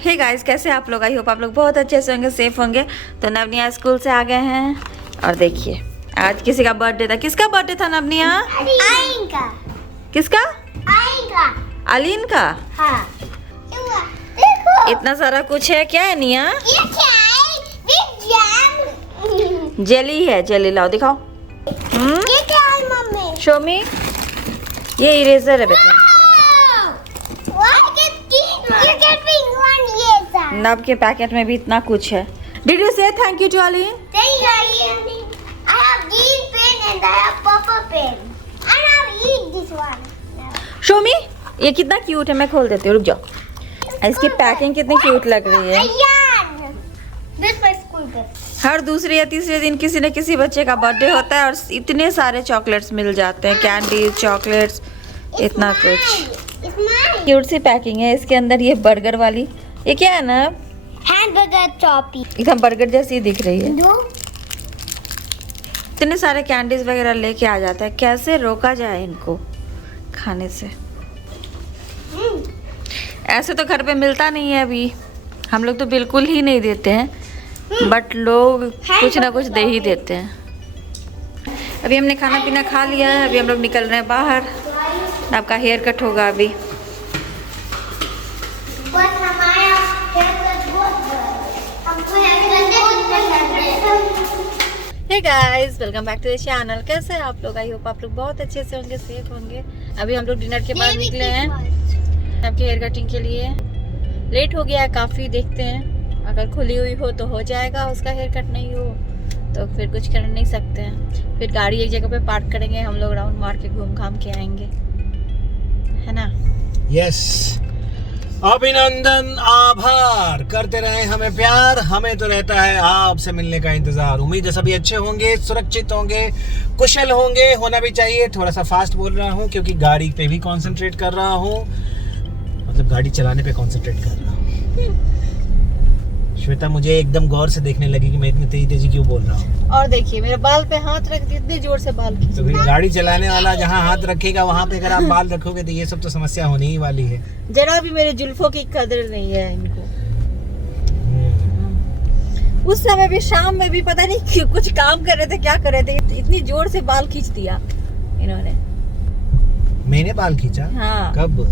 Hey guys, कैसे आप लोग? आई होप आप लोग बहुत अच्छे से होंगे, सेफ होंगे। तो नवनिया स्कूल से आ गए हैं और देखिए आज किसी का बर्थडे था। किसका बर्थडे था नवनिया? आलीन का। किसका? आलीन का। आलीन का। हाँ। देखो। इतना सारा कुछ है। क्या है निया? ये क्या है? जैम। जेली है। जेली लाओ दिखाओ। ये क्या है मम्मी? शो मी। ये इरेजर है बेटा। नब के पैकेट में भी इतना कुछ है। Did you say thank you to Alien? Thank you, Alien. I have green pen and I have purple pen. And I'll eat this one. Show मी। ये कितना क्यूट है। मैं खोल देती हूँ, रुक जाओ। इसकी पैकिंग कितनी क्यूट लग रही है। Ayan. This is my school gift. हर दूसरे या तीसरे दिन किसी न किसी बच्चे का बर्थडे होता है और इतने सारे चॉकलेट्स मिल जाते हैं। कैंडीज, चॉकलेट्स, इतना कुछ। It's mine. Cute C packing है। इसके अंदर ये बर्गर वाली, ये क्या है ना? Hamburger toppy. एकदम बर्गर जैसी दिख रही है। No. इतने सारे कैंडीज वगैरह लेके आ जाता है। कैसे रोका जाए इनको खाने से? ऐसे तो घर पे मिलता नहीं है अभी। हम लोग तो बिल्कुल ही नहीं देते हैं, बट लोग कुछ ना कुछ दे ही देते हैं। अभी हमने खाना पीना खा लिया है। अभी हम लोग निकल रहे हैं बाहर। आपका हेयर कट होगा अभी। But हमारा haircut बहुत बड़ा है। हमको haircut बहुत पसंद है। Hey guys, welcome back to the channel. कैसे हैं आप लोग? आई होप आप लोग बहुत अच्छे से होंगे, सेफ होंगे। अभी हम लोग डिनर के बाद निकले हैं आपके हेयर कटिंग के लिए। लेट हो गया है काफ़ी। देखते हैं अगर खुली हुई हो तो हो जाएगा उसका हेयर कट, नहीं हो तो फिर कुछ कर नहीं सकते हैं। फिर गाड़ी एक जगह पे पार्क करेंगे, हम लोग राउंड मार के घूम घाम के आएंगे, है ना? यस। अभिनंदन, आभार करते रहे हमें प्यार। हमें तो रहता है आपसे मिलने का इंतजार। उम्मीद है सभी अच्छे होंगे, सुरक्षित होंगे, कुशल होंगे। होना भी चाहिए। थोड़ा सा फास्ट बोल रहा हूँ क्योंकि गाड़ी पे भी कंसंट्रेट कर रहा हूँ, मतलब गाड़ी चलाने पे कंसंट्रेट कर रहा हूँ। श्वेता मुझे एकदम गौर से देखने लगी कि मैं इतनी तेजी क्यों बोल रहा हूँ। और देखिए मेरे बाल पे हाथ रख दिए, इतने जोर से बाल खींच। तो फिर गाड़ी चलाने वाला जहाँ हाथ रखेगा वहाँ पे अगर आप बाल रखोगे तो ये सब तो समस्या होने ही वाली है। जरा भी मेरे जुल्फों की कदर नहीं है इनको। उस समय भी, शाम में भी पता नहीं क्यों कुछ काम कर रहे थे, क्या कर रहे थे, इतनी जोर से बाल खींच दिया इन्होंने। मैंने बाल खींचा? हाँ। कब?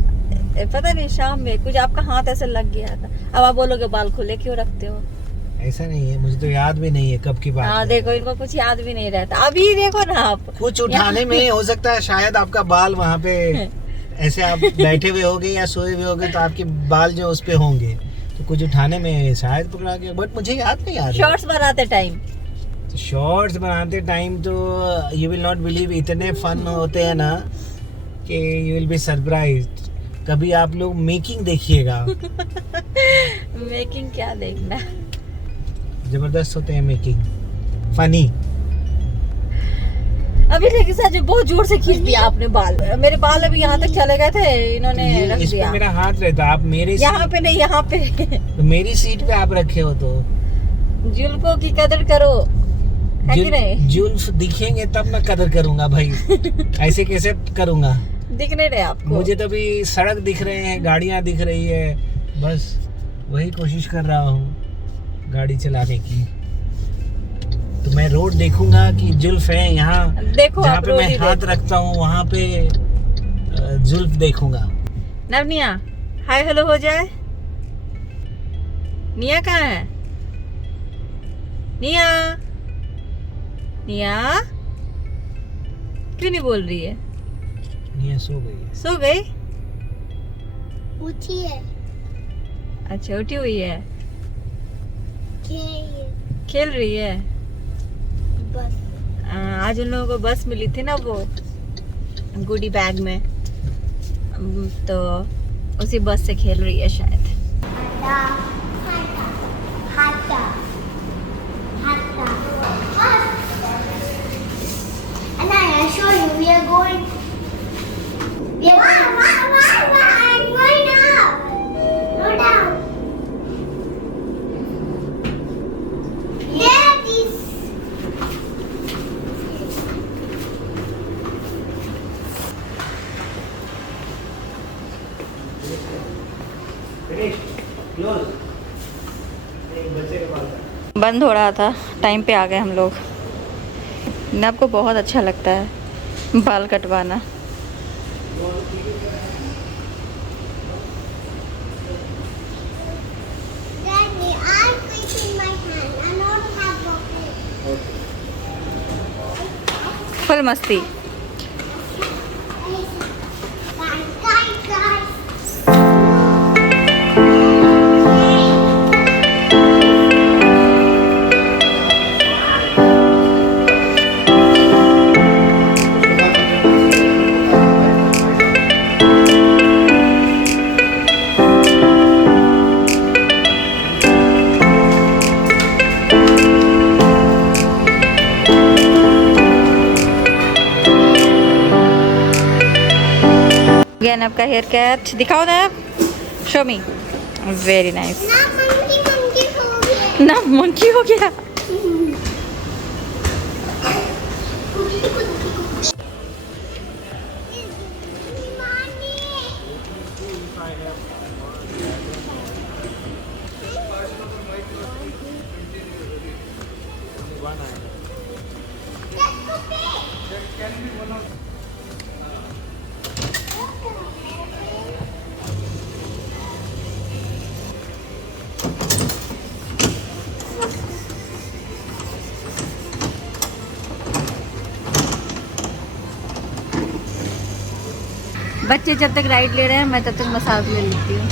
पता नहीं, शाम में कुछ आपका हाथ ऐसे लग गया था। अब आप बोलोगे बाल खुले क्यों रखते हो? ऐसा नहीं है, मुझे तो याद भी नहीं है कब की बात हाँ है। देखो, इनको कुछ याद भी नहीं रहता। अभी देखो ना आप, कुछ उठाने में हो सकता है शायद आपका बाल वहाँ पे ऐसे आप बैठे हुए होगे या सोए हुए होगे तो आपके बाल जो उस पे होंगे, तो कुछ उठाने में शायद पकड़ा गया, बट मुझे याद नहीं आ रहा। शॉर्ट्स बनाते टाइम। शॉर्ट्स बनाते टाइम तो यू विल नॉट बिलीव, इतने फन होते हैं ना कि यू विल बी सरप्राइज्ड। कभी आप लोग मेकिंग देखिएगा। मेकिंग क्या देखना, जबरदस्त होते हैं मेकिंग, फनी। अभी लेकिन सच में बहुत जोर से खींच दिया आपने बाल। मेरे बाल अभी यहाँ तक चले गए थे, इन्होंने रख इस पे दिया। मेरा हाथ रहता, आप मेरे यहाँ पे नहीं, यहाँ पे। तो मेरी सीट पे आप रखे हो तो जुल्फों की कदर करो, है कि नहीं? जुल्फ दिखेंगे तब मैं कदर करूंगा भाई। ऐसे कैसे करूंगा? दिख नहीं रहे आपको? मुझे तो अभी सड़क दिख रहे हैं, गाड़ियां दिख रही है, बस वही कोशिश कर रहा हूँ गाड़ी चलाने की। तो मैं रोड देखूंगा कि जुल्फ है यहाँ, देखो जहाँ आप पे रोड मैं ही हाथ देखो। रखता हूँ वहाँ पे जुल्फ देखूंगा। नवनिया हाय हेलो हो जाए। निया कहाँ है? निया, निया क्यों नहीं बोल रही है? ये सो गई है। सो गई? उठी है। अच्छा उठी हुई है, खेल खेल रही है। बस। आज उन लोगों को बस मिली थी ना, वो गुडी बैग में, तो उसी बस से खेल रही है शायद। Hata Hata Hata Hata. And I show you we are going. We are I'm going up. No down. There is. बंद हो रहा था, टाइम पे आ गए हम लोग। नब को बहुत अच्छा लगता है बाल कटवाना। Daddy, I'm cleaning my hand. I don't have bucket. Full मस्ती। Guys. Again आपका हेयर कट दिखाओ ना, शो मी। Very nice. ना मंकी हो गया। ना मंकी हो गया। बच्चे जब तक राइड ले रहे हैं मैं तब तक मसाज ले लेती हूँ।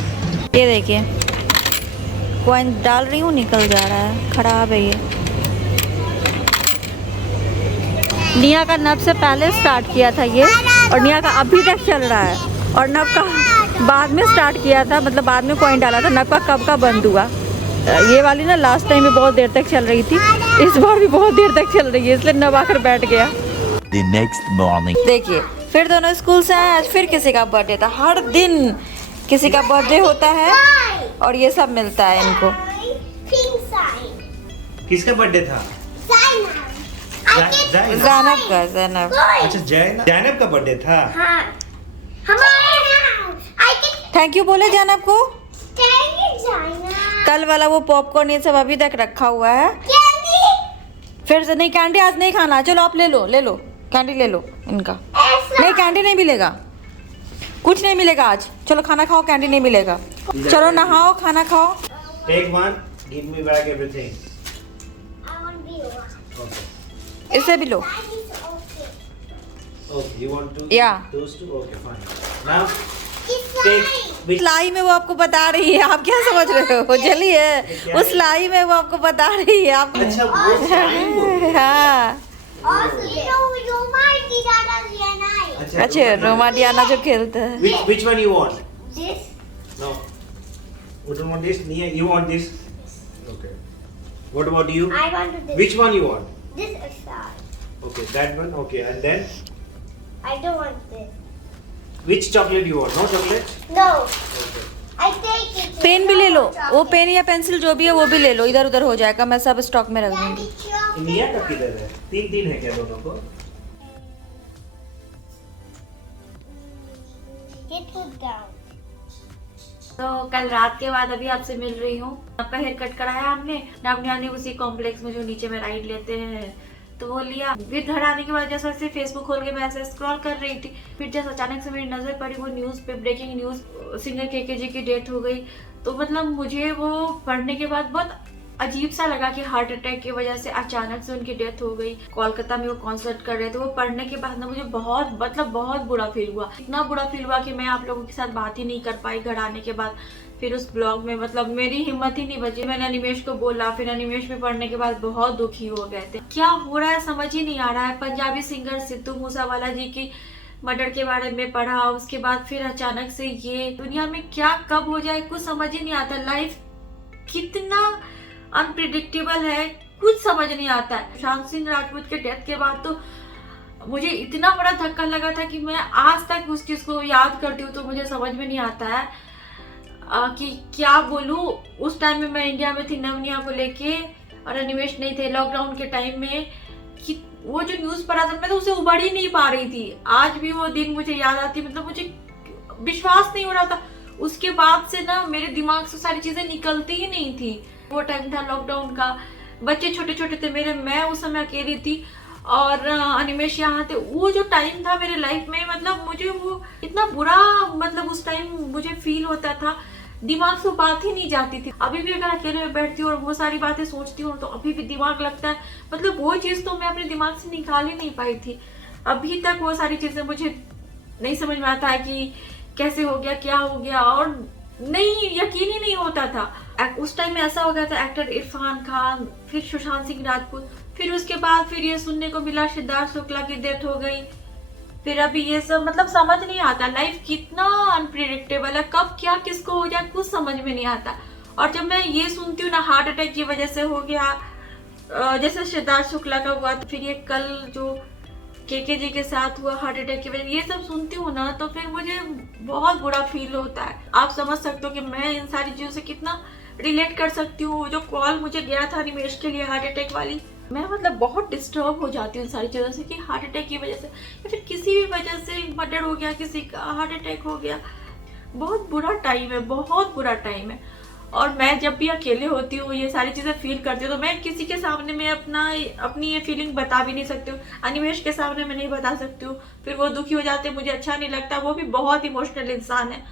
ये देखिए कॉइन डाल रही हूँ, निकल जा रहा है, खराब है ये। निया का नब से पहले स्टार्ट किया था ये, और निया का अभी तक चल रहा है, और नब का बाद में स्टार्ट किया था, मतलब बाद में कॉइन डाला था। नब का कब का बंद हुआ। ये वाली ना लास्ट टाइम भी बहुत देर तक चल रही थी, इस बार भी बहुत देर तक चल रही है, इसलिए नब आकर बैठ गया। The next morning. देखिए फिर दोनों स्कूल से आए, आज फिर किसी का बर्थडे था। हर दिन किसी का बर्थडे होता है और ये सब मिलता है इनको। Pink sign. किसका बर्थडे था? ज़ैनब का, ज़ैनब। अच्छा जैनब का बर्थडे था। हाँ हमारे यहाँ I can थैंक यू बोले ज़ैनब को। thank you China. कल वाला वो पॉपकॉर्न ये सब अभी तक रखा हुआ है। Candy. फिर से नहीं, कैंडी आज नहीं खाना। चलो आप ले लो कैंडी ले लो इनका। ऐसा. नहीं कैंडी नहीं मिलेगा, कुछ नहीं मिलेगा आज। चलो खाना खाओ, कैंडी नहीं मिलेगा। चलो नहाओ, खाना खाओ। Take one, give me back everything. I want to be one. Okay. इसे भी लो। That is okay. Okay, you want to? Yeah. Those two? Okay, fine. Now It's take fine. which? लाई में वो आपको बता रही है, आप क्या समझ रहे हो। चलिए उस लाई में वो आपको बता रही है आप। अच्छा वो slime book. हाँ Also, you know my Dada's and I. अच्छा, रोमा डियाना जो खेलते हैं। Which one you want? This. No. You don't want this? Nia, you want this? Okay. What about you? I want to this. Which one you want? This is star. Okay, that one. Okay, and then I don't want this. which chocolate you want? No chocolate? No. Okay. I take it. Pen भी ले लो, वो pen या pencil जो भी है वो भी ले लो, इधर उधर हो जाएगा, मैं सब स्टॉक में रख दूंगी। Daddy chocolate. निया का किधर है? तीन है क्या दोनों को? Get put down. तो कल रात के बाद अभी आपसे मिल रही हूँ। आपका हेयर कट कराया हमने, हमने उसी कॉम्प्लेक्स में जो नीचे में राइड लेते हैं तो वो लिया। फिर घर आने के बाद जैसे ऐसे फेसबुक खोल के मैं ऐसे स्क्रॉल कर रही थी, फिर जैसे अचानक से मेरी नजर पड़ी वो न्यूज पे, ब्रेकिंग न्यूज, सिंगर केके की डेथ हो गई। तो मतलब मुझे वो पढ़ने के बाद बहुत अजीब सा लगा कि हार्ट अटैक की वजह से अचानक से उनकी डेथ हो गई। कोलकाता में वो कॉन्सर्ट कर रहे थे। वो पढ़ने के बाद ना मुझे बहुत बुरा फील हुआ। इतना बुरा फील हुआ कि मैं आप लोगों के साथ बात ही नहीं कर पाई घर आने के बाद। फिर उस ब्लॉग में मतलब मेरी हिम्मत ही नहीं बची। मैंने अनिमेश को बोला, फिर अनिमेश भी पढ़ने के बाद बहुत दुखी हो गए थे। क्या हो रहा है समझ ही नहीं आ रहा है। पंजाबी सिंगर सिद्धू मूसावाला जी की मर्डर के बारे में पढ़ा, उसके बाद फिर अचानक से ये दुनिया में क्या कब हो जाए कुछ समझ ही नहीं आता। लाइफ कितना अनप्रिडिक्टेबल है, कुछ समझ नहीं आता है। सुशांत सिंह राजपूत के डेथ के बाद तो मुझे इतना बड़ा धक्का लगा था कि मैं आज तक उस चीज को याद करती हूँ तो मुझे समझ में नहीं आता है कि क्या बोलूँ। उस टाइम में मैं इंडिया में थी नवनिया को लेके और अनिमेश नहीं थे। लॉकडाउन के टाइम में कि वो जो न्यूज पढ़ा था मैं तो उसे उबड़ ही नहीं पा रही थी। आज भी वो दिन मुझे याद आती, मतलब मुझे विश्वास नहीं हो रहा था उसके बाद से ना मेरे दिमाग से सारी चीजें निकलती ही नहीं थी। वो टाइम था लॉकडाउन का, बच्चे छोटे छोटे थे मेरे, मैं उस समय अकेली थी और अनिमेश यहाँ थे। वो जो टाइम था मेरे लाइफ में, मतलब मुझे वो इतना बुरा, मतलब उस टाइम मुझे फील होता था, दिमाग से बात ही नहीं जाती थी। अभी भी अगर अकेले में बैठती हूँ और वो सारी बातें सोचती हूँ तो अभी भी दिमाग लगता है, मतलब वो चीज तो मैं अपने दिमाग से निकाल ही नहीं पाई थी। अभी तक वो सारी चीजें मुझे नहीं समझ में आता है कि कैसे हो गया, क्या हो गया, और नहीं, यकीन ही नहीं होता था। उस टाइम में ऐसा हो गया था, एक्टर इरफान खान, फिर सुशांत सिंह राजपूत, फिर उसके बाद फिर ये सुनने को मिला सिद्धार्थ शुक्ला की डेथ हो गई, फिर अभी ये सब, मतलब समझ नहीं आता। लाइफ कितना अनप्रिडिक्टेबल है, कब क्या किसको हो जाए कुछ समझ में नहीं आता। और जब मैं ये सुनती हूँ ना, हार्ट अटैक की वजह से हो गया, जैसे सिद्धार्थ शुक्ला का हुआ, तो फिर ये कल जो केके जी के साथ हुआ हार्ट अटैक की वजह, ये सब सुनती हूँ ना तो फिर मुझे बहुत बुरा फील होता है। आप समझ सकते हो कि मैं इन सारी चीजों से कितना रिलेट कर सकती हूँ। जो कॉल मुझे गया था निमेश के लिए हार्ट अटैक वाली, मैं मतलब बहुत डिस्टर्ब हो जाती हूँ इन सारी चीज़ों से कि हार्ट अटैक की वजह से या फिर किसी भी वजह से मर्डर हो गया, किसी का हार्ट अटैक हो गया। बहुत बुरा टाइम है, बहुत बुरा टाइम है। और मैं जब भी अकेले होती हूँ, ये सारी चीज़ें फील करती हूँ, तो मैं किसी के सामने में अपनी ये फीलिंग बता भी नहीं सकती हूँ। अनिमेश के सामने मैं नहीं बता सकती हूँ, फिर वो दुखी हो जाते, मुझे अच्छा नहीं लगता। वो भी बहुत इमोशनल इंसान है,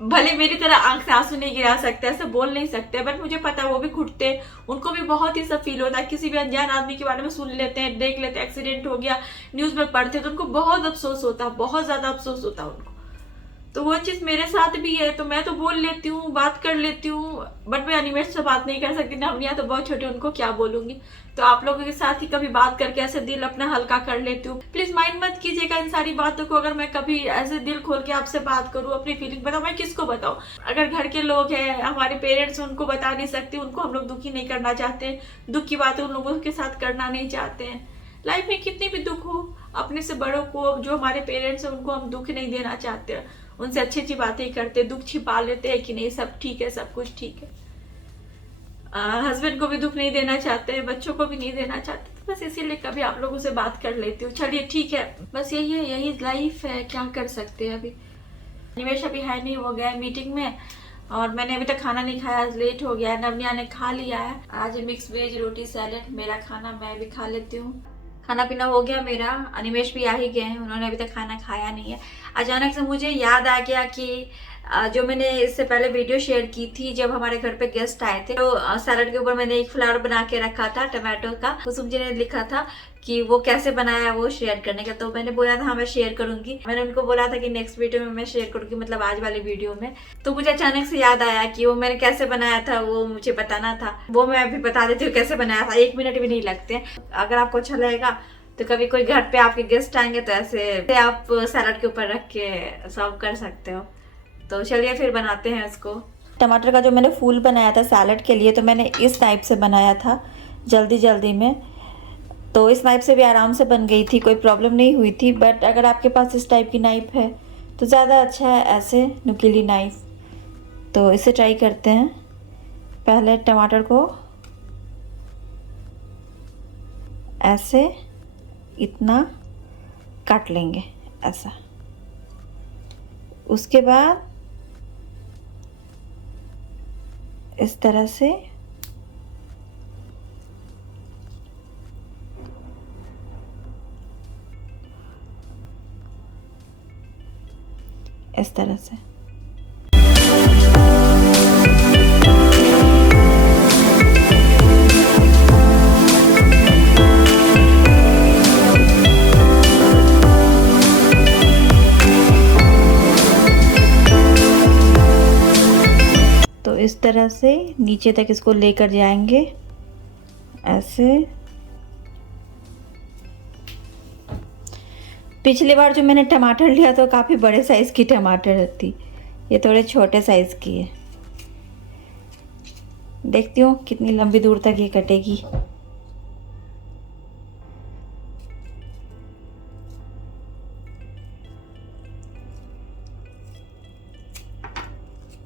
भले मेरी तरह आंख से आंसू नहीं गिरा सकते, ऐसे बोल नहीं सकते, बट मुझे पता है वो भी घुटते, उनको भी बहुत ही सब फील होता है। किसी भी अनजान आदमी के बारे में सुन लेते हैं, देख लेते हैं, एक्सीडेंट हो गया, न्यूज में पढ़ते, तो उनको बहुत अफसोस होता है, बहुत ज्यादा अफसोस होता है उनको। तो वो चीज मेरे साथ भी है, तो मैं तो बोल लेती हूँ, बात कर लेती हूँ, बट मैं अनिमेश से बात नहीं कर सकती ना, हम तो बहुत छोटे, उनको क्या बोलूंगी। तो आप लोगों के साथ ही कभी बात करके ऐसे दिल अपना हल्का कर लेती हूँ। प्लीज माइंड मत कीजिएगा इन सारी बातों को। अगर मैं कभी ऐसे दिल खोल के आपसे बात करूँ, अपनी फीलिंग बताऊँ, मैं किसको बताऊँ? अगर घर के लोग हैं, हमारे पेरेंट्स, उनको बता नहीं सकती, उनको हम लोग दुखी नहीं करना चाहते, दुख की बातें उन लोगों के साथ करना नहीं चाहते हैं। लाइफ में कितनी भी दुख हो, अपने से बड़ों को, जो हमारे पेरेंट्स हैं, उनको हम दुख नहीं देना चाहते, उनसे अच्छी अच्छी बातें करते, दुख छिपा लेते हैं कि नहीं सब ठीक है, सब कुछ ठीक है। हस्बैंड को भी दुख नहीं देना चाहते, बच्चों को भी नहीं देना चाहते, तो बस इसीलिए कभी आप लोगों से बात कर लेती हूँ। चलिए ठीक है, बस यही है, यही लाइफ है, क्या कर सकते हैं। अभी निवेश अभी है नहीं, वो गया मीटिंग में, और मैंने अभी तक खाना नहीं खाया, आज लेट हो गया है। नवनिया ने खा लिया है, आज मिक्स वेज रोटी सैलेड मेरा खाना, मैं भी खा लेती हूँ। खाना पीना हो गया मेरा, अनिमेश भी आ ही गए हैं, उन्होंने अभी तक खाना खाया नहीं है। अचानक से मुझे याद आ गया कि जो मैंने इससे पहले वीडियो शेयर की थी, जब हमारे घर पे गेस्ट आए थे, तो सैलेड के ऊपर मैंने एक फ्लावर बना के रखा था टमाटो का। कुसुम जी ने लिखा था कि वो कैसे बनाया वो शेयर करने का, तो मैंने बोला था हाँ मैं शेयर करूंगी। मैंने उनको बोला था कि नेक्स्ट वीडियो में मैं शेयर करूंगी, मतलब आज वाली वीडियो में। तो मुझे अचानक से याद आया कि वो मैंने कैसे बनाया था, वो मुझे बताना था। वो मैं अभी बता देती हूँ कैसे बनाया था, 1 मिनट भी नहीं लगते। अगर आपको अच्छा लगेगा तो कभी कोई घर पे आपके गेस्ट आएंगे तो ऐसे आप सैलड के ऊपर रख के सर्व कर सकते हो। तो चलिए फिर बनाते हैं इसको। टमाटर का जो मैंने फूल बनाया था सैलड के लिए, तो मैंने इस टाइप से बनाया था जल्दी जल्दी में, तो इस नाइफ से भी आराम से बन गई थी, कोई प्रॉब्लम नहीं हुई थी। बट अगर आपके पास इस टाइप की नाइफ है तो ज़्यादा अच्छा है, ऐसे नुकीली नाइफ। तो इसे ट्राई करते हैं। पहले टमाटर को ऐसे इतना काट लेंगे ऐसा, उसके बाद इस तरह से इस तरह से तो इस तरह से नीचे तक इसको लेकर जाएंगे ऐसे। पिछली बार जो मैंने टमाटर लिया तो काफ़ी बड़े साइज़ की टमाटर थी, ये थोड़े छोटे साइज़ की है। देखती हूँ कितनी लंबी दूर तक ये कटेगी।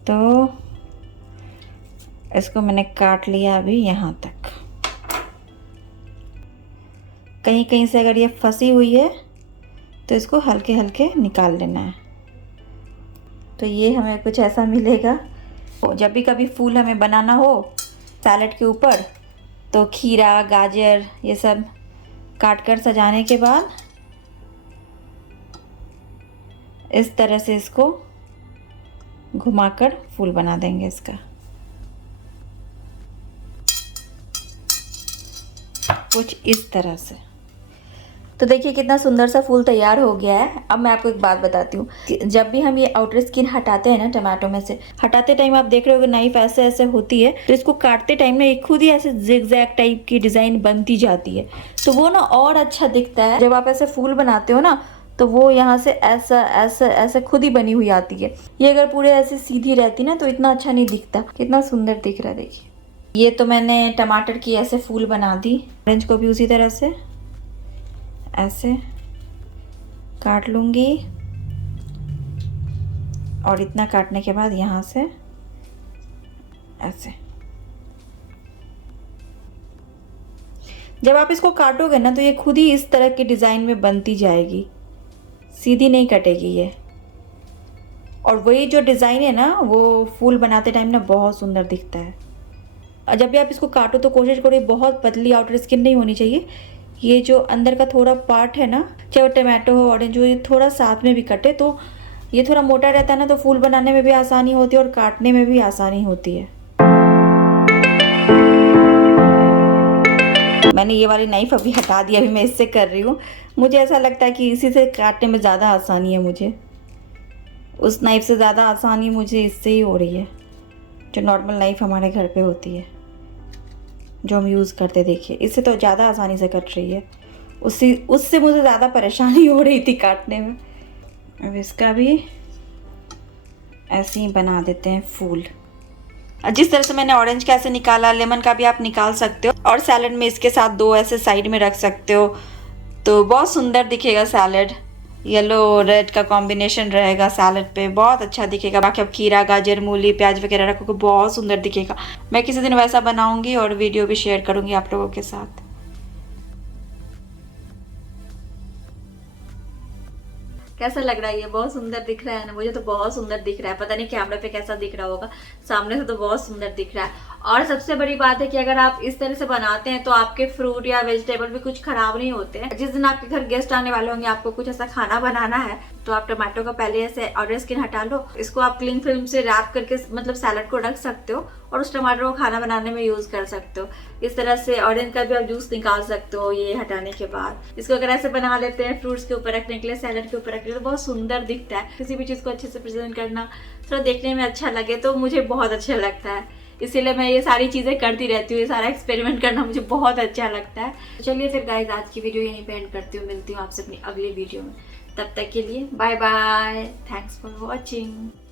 तो इसको मैंने काट लिया अभी यहाँ तक। कहीं कहीं से अगर ये फंसी हुई है तो इसको हल्के हल्के निकाल लेना है। तो ये हमें कुछ ऐसा मिलेगा। तो जब भी कभी फूल हमें बनाना हो सैलेड के ऊपर, तो खीरा गाजर ये सब काट कर सजाने के बाद इस तरह से इसको घुमाकर फूल बना देंगे इसका। कुछ इस तरह से। तो देखिए कितना सुंदर सा फूल तैयार हो गया है। अब मैं आपको एक बात बताती हूँ, जब भी हम ये आउटर स्किन हटाते हैं ना टमाटो में से, हटाते टाइम आप देख रहे हो नाइफ ऐसे ऐसे होती है, तो इसको काटते टाइम ना ये खुद ही ऐसे जिगजैग टाइप की डिज़ाइन बनती जाती है। तो वो ना और अच्छा दिखता है। जब आप ऐसे फूल बनाते हो ना, तो वो यहाँ से ऐसा ऐसा ऐसा खुद ही बनी हुई आती है। ये अगर पूरे ऐसे सीधी रहती ना तो इतना अच्छा नहीं दिखता। कितना सुंदर दिख रहा है देखिए। ये तो मैंने टमाटर की ऐसे फूल बना दी। ऑरेंज को भी उसी तरह से ऐसे काट लूँगी, और इतना काटने के बाद यहाँ से ऐसे। जब आप इसको काटोगे ना तो ये खुद ही इस तरह की डिज़ाइन में बनती जाएगी, सीधी नहीं कटेगी ये। और वही जो डिज़ाइन है ना वो फूल बनाते टाइम ना बहुत सुंदर दिखता है। और जब भी आप इसको काटो तो कोशिश करो ये बहुत पतली आउटर स्किन नहीं होनी चाहिए। ये जो अंदर का थोड़ा पार्ट है ना, चाहे वो टमाटो हो ऑरेंज हो, ये थोड़ा साथ में भी कटे तो ये थोड़ा मोटा रहता है ना, तो फूल बनाने में भी आसानी होती है और काटने में भी आसानी होती है। मैंने ये वाली नाइफ अभी हटा दी, अभी मैं इससे कर रही हूँ। मुझे ऐसा लगता है कि इसी से काटने में ज़्यादा आसानी है मुझे। उस नाइफ से ज़्यादा आसानी मुझे इससे ही हो रही है, जो नॉर्मल नाइफ हमारे घर पे होती है, जो हम यूज़ करते। देखिए इससे तो ज़्यादा आसानी से कट रही है, उससे मुझे ज़्यादा परेशानी हो रही थी काटने में। अब इसका भी ऐसे ही बना देते हैं फूल। जिस तरह से मैंने ऑरेंज का ऐसे निकाला, लेमन का भी आप निकाल सकते हो, और सैलेड में इसके साथ दो ऐसे साइड में रख सकते हो, तो बहुत सुंदर दिखेगा सैलेड। येलो रेड का कॉम्बिनेशन रहेगा सैलेड पे, बहुत अच्छा दिखेगा। बाकी आप खीरा गाजर मूली प्याज वगैरह रखोगे बहुत सुंदर दिखेगा। मैं किसी दिन वैसा बनाऊंगी और वीडियो भी शेयर करूंगी आप लोगों के साथ। कैसा लग रहा है? ये बहुत सुंदर दिख रहा है ना? मुझे तो बहुत सुंदर दिख रहा है। पता नहीं कैमरे पे कैसा दिख रहा होगा, सामने से तो बहुत सुंदर दिख रहा है। और सबसे बड़ी बात है कि अगर आप इस तरह से बनाते हैं तो आपके फ्रूट या वेजिटेबल भी कुछ खराब नहीं होते हैं। जिस दिन आपके घर गेस्ट आने वाले होंगे, आपको कुछ ऐसा खाना बनाना है, तो आप टमाटो का पहले ऐसे आउटर स्किन हटा लो, इसको आप क्लिंग फिल्म से रैप करके मतलब सैलेड को रख सकते हो और उस टमाटर को खाना बनाने में यूज कर सकते हो। इस तरह से ऑरेंज का भी आप जूस निकाल सकते हो ये हटाने के बाद। इसको अगर ऐसे बना लेते हैं फ्रूट्स के ऊपर रखने के लिए, सैलेड के ऊपर रखने के लिए, तो बहुत सुंदर दिखता है। किसी भी चीज़ को अच्छे से प्रेजेंट करना, थोड़ा देखने में अच्छा लगे, तो मुझे बहुत अच्छा लगता है। इसीलिए मैं ये सारी चीज़ें करती रहती हूँ, ये सारा एक्सपेरिमेंट करना मुझे बहुत अच्छा लगता है। चलिए फिर गाइस, आज की वीडियो यहीं पे एंड करती हूँ। मिलती हूँ आपसे अपनी अगली वीडियो में। तब तक के लिए bye bye, thanks for watching.